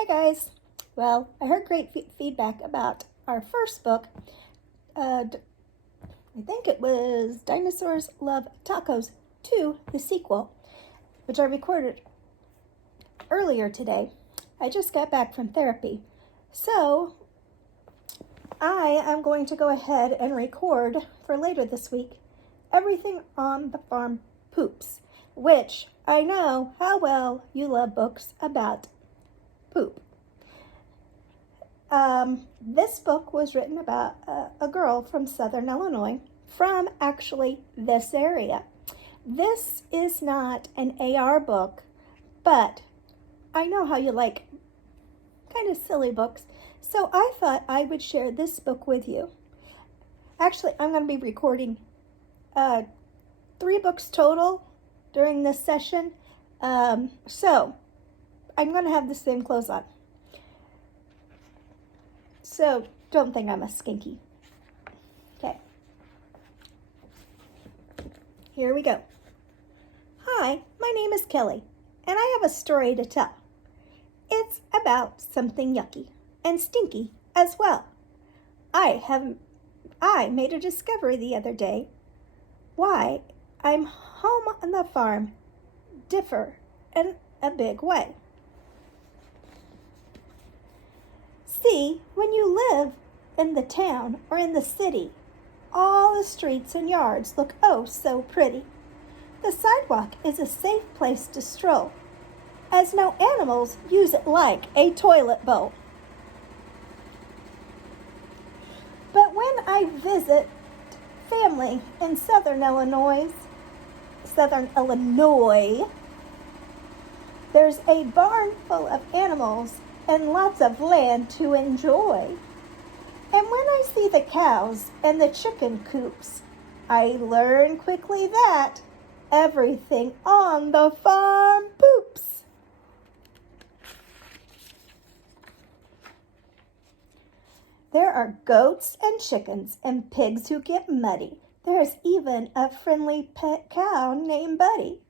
Hi guys. Well, I heard great feedback about our first book. I think it was Dinosaurs Love Tacos 2, the sequel, which I recorded earlier today. I just got back from therapy. So I am going to go ahead and record for later this week Everything on the Farm Poops, which I know how well you love books about poop. This book was written about a girl from Southern Illinois, from actually this area. This is not an AR book, but I know how you like kind of silly books, so I thought I would share this book with you. Actually, I'm going to be recording 3 books total during this session, so I'm going to have the same clothes on. So don't think I'm a skinky. Okay. Here we go. Hi, my name is Kelly, and I have a story to tell. It's about something yucky and stinky as well. I made a discovery the other day. Why I'm home on the farm differ in a big way. See, when you live in the town or in the city, all the streets and yards look oh so pretty. The sidewalk is a safe place to stroll, as no animals use it like a toilet bowl. But when I visit family in Southern Illinois, there's a barn full of animals and lots of land to enjoy. And when I see the cows and the chicken coops, I learn quickly that everything on the farm poops. There are goats and chickens and pigs who get muddy. There's even a friendly pet cow named Buddy.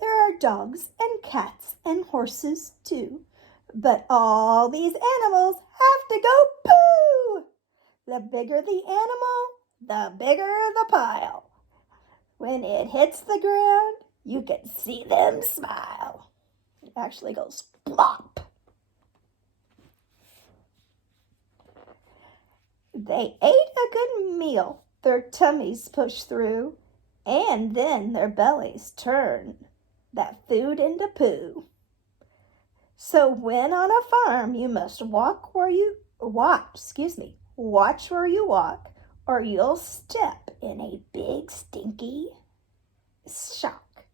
There are dogs and cats and horses too. But all these animals have to go poo. The bigger the animal, the bigger the pile. When it hits the ground, you can see them smile. It actually goes plop. They ate a good meal, their tummies push through, and then their bellies turn that food into poo. So when on a farm, you must watch where you walk, or you'll step in a big stinky shock.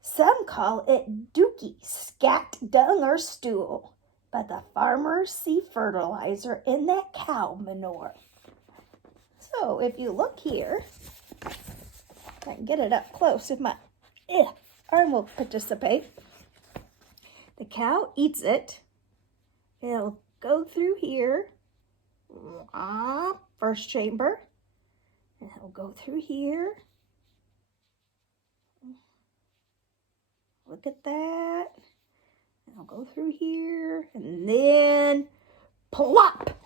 Some call it dookie, scat, dung, or stool, but the farmers see fertilizer in that cow manure. So if you look here, I can get it up close if my arm will participate. The cow eats it. It'll go through here, first chamber, and it'll go through here. Look at that. And it'll go through here, and then plop.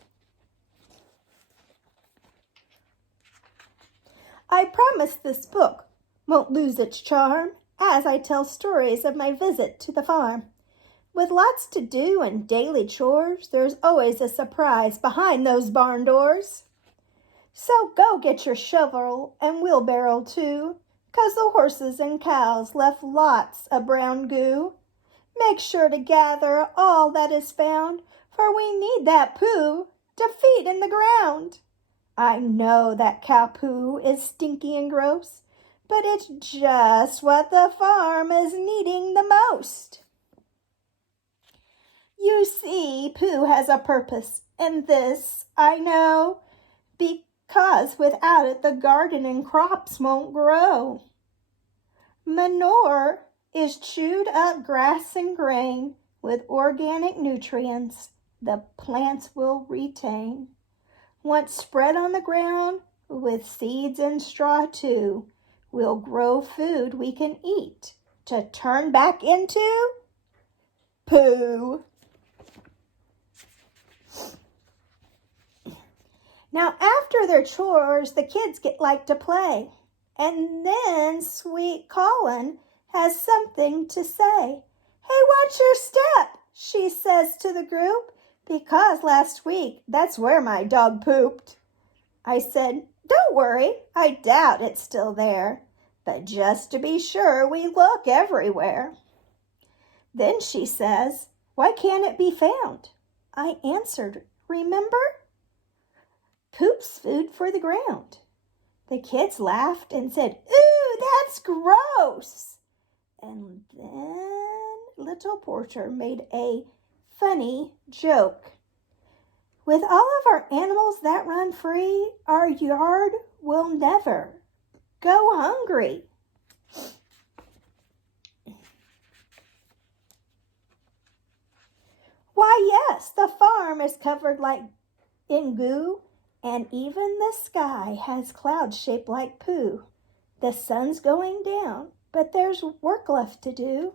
I promise this book won't lose its charm as I tell stories of my visit to the farm. With lots to do and daily chores, there's always a surprise behind those barn doors. So go get your shovel and wheelbarrow too, 'cause the horses and cows left lots of brown goo. Make sure to gather all that is found, for we need that poo to feed in the ground. I know that cow poo is stinky and gross, but it's just what the farm is needing the most. You see, poo has a purpose, and this I know, because without it the garden and crops won't grow. Manure is chewed up grass and grain with organic nutrients the plants will retain. Once spread on the ground with seeds and straw too, we'll grow food we can eat to turn back into poo. Now, after their chores, the kids like to play. And then sweet Colin has something to say. Hey, watch your step, she says to the group, because last week that's where my dog pooped. I said, don't worry, I doubt it's still there, but just to be sure, we look everywhere. Then she says, why can't it be found? I answered, remember? Poop's food for the ground. The kids laughed and said, ooh, that's gross. And then little Porter made a funny joke. With all of our animals that run free, our yard will never go hungry. Why, yes, the farm is covered like in goo, and even the sky has clouds shaped like poo. The sun's going down, but there's work left to do.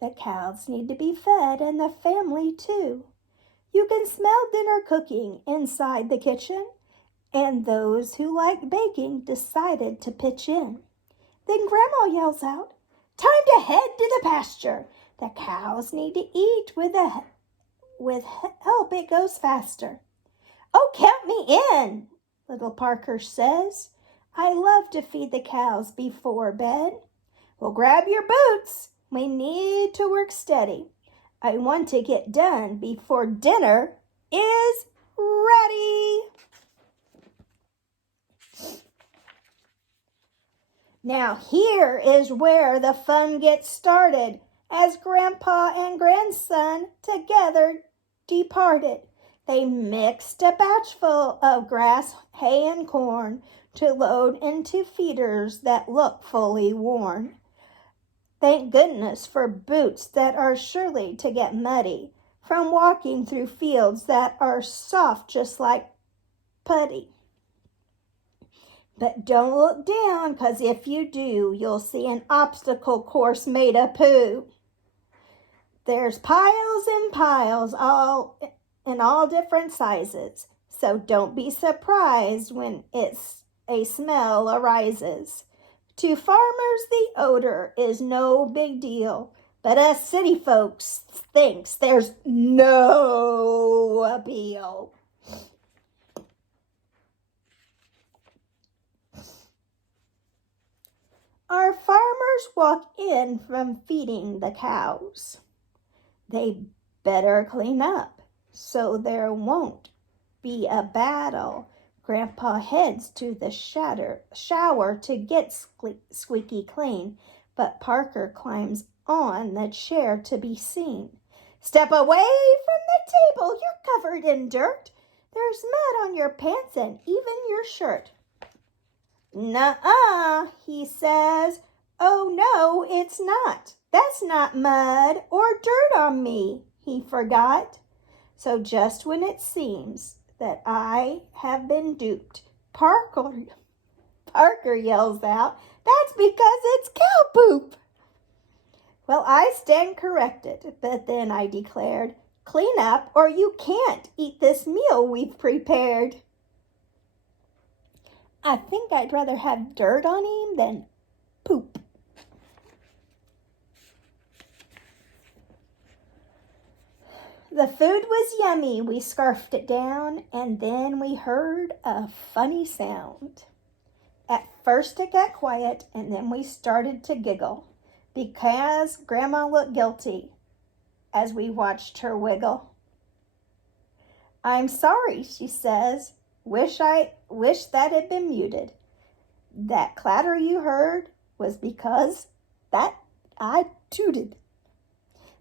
The cows need to be fed and the family too. You can smell dinner cooking inside the kitchen, and those who like baking decided to pitch in. Then Grandma yells out, time to head to the pasture. The cows need to eat. With help it goes faster. Oh, count me in, little Parker says. I love to feed the cows before bed. Well, grab your boots. We need to work steady. I want to get done before dinner is ready. Now here is where the fun gets started, as Grandpa and grandson together departed. They mixed a batchful of grass, hay, and corn to load into feeders that look fully worn. Thank goodness for boots that are surely to get muddy from walking through fields that are soft just like putty. But don't look down, 'cause if you do, you'll see an obstacle course made of poo. There's piles and piles in all different sizes, so don't be surprised when a smell arises. To farmers, the odor is no big deal, but us city folks thinks there's no appeal. Our farmers walk in from feeding the cows. They better clean up so there won't be a battle. Grandpa heads to the shower to get squeaky clean, but Parker climbs on the chair to be seen. Step away from the table, you're covered in dirt. There's mud on your pants and even your shirt. Nuh-uh, he says. Oh no, it's not. That's not mud or dirt on me, he forgot. So just when it seems that I have been duped, Parker yells out, that's because it's cow poop. Well, I stand corrected, but then I declared, clean up or you can't eat this meal we've prepared. I think I'd rather have dirt on him than poop. The food was yummy. We scarfed it down, and then we heard a funny sound. At first it got quiet, and then we started to giggle because Grandma looked guilty as we watched her wiggle. I'm sorry, she says. Wish that had been muted. That clatter you heard was because that I tooted.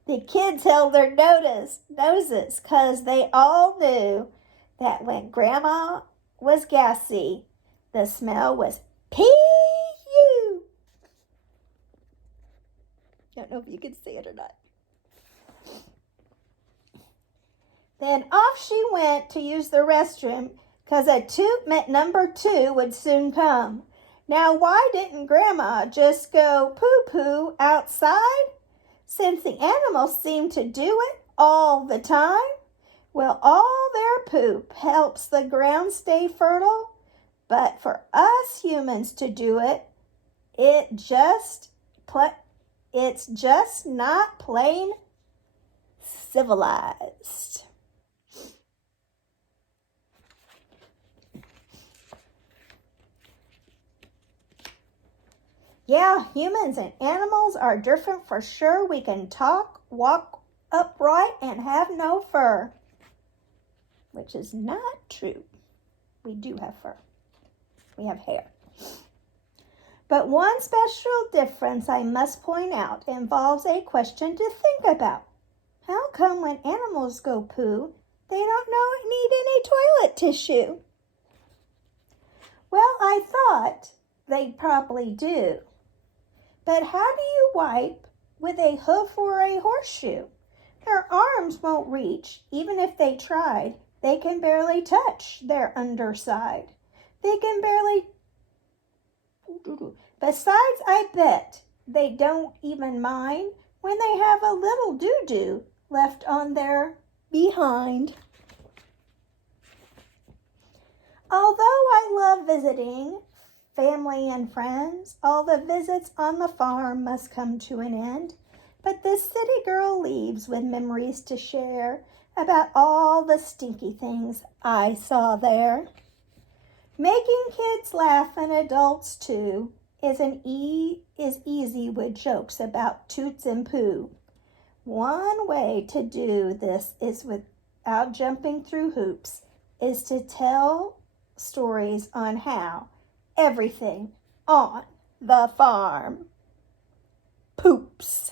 The kids held their noses, 'cause they all knew that when Grandma was gassy, the smell was P.U. Don't know if you can see it or not. Then off she went to use the restroom, 'cause a toot meant number 2 would soon come. Now, why didn't Grandma just go poo-poo outside? Since the animals seem to do it all the time? Well, all All their poop helps the ground stay fertile, but for us humans to do it, it's just not plain civilized. Yeah, humans and animals are different for sure. We can talk, walk upright, and have no fur, which is not true. We do have fur. We have hair. But one special difference I must point out involves a question to think about. How come when animals go poo, they don't need any toilet tissue? Well, I thought they probably do. But how do you wipe with a hoof or a horseshoe? Their arms won't reach, even if they tried. They can barely touch their underside. They can barely... Besides, I bet they don't even mind when they have a little doo-doo left on their behind. Although I love visiting family and friends, all the visits on the farm must come to an end. But this city girl leaves with memories to share about all the stinky things I saw there. Making kids laugh and adults too is easy with jokes about toots and poo. One way to do this is without jumping through hoops, is to tell stories on how everything on the farm poops.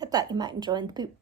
I thought you might enjoy the poop.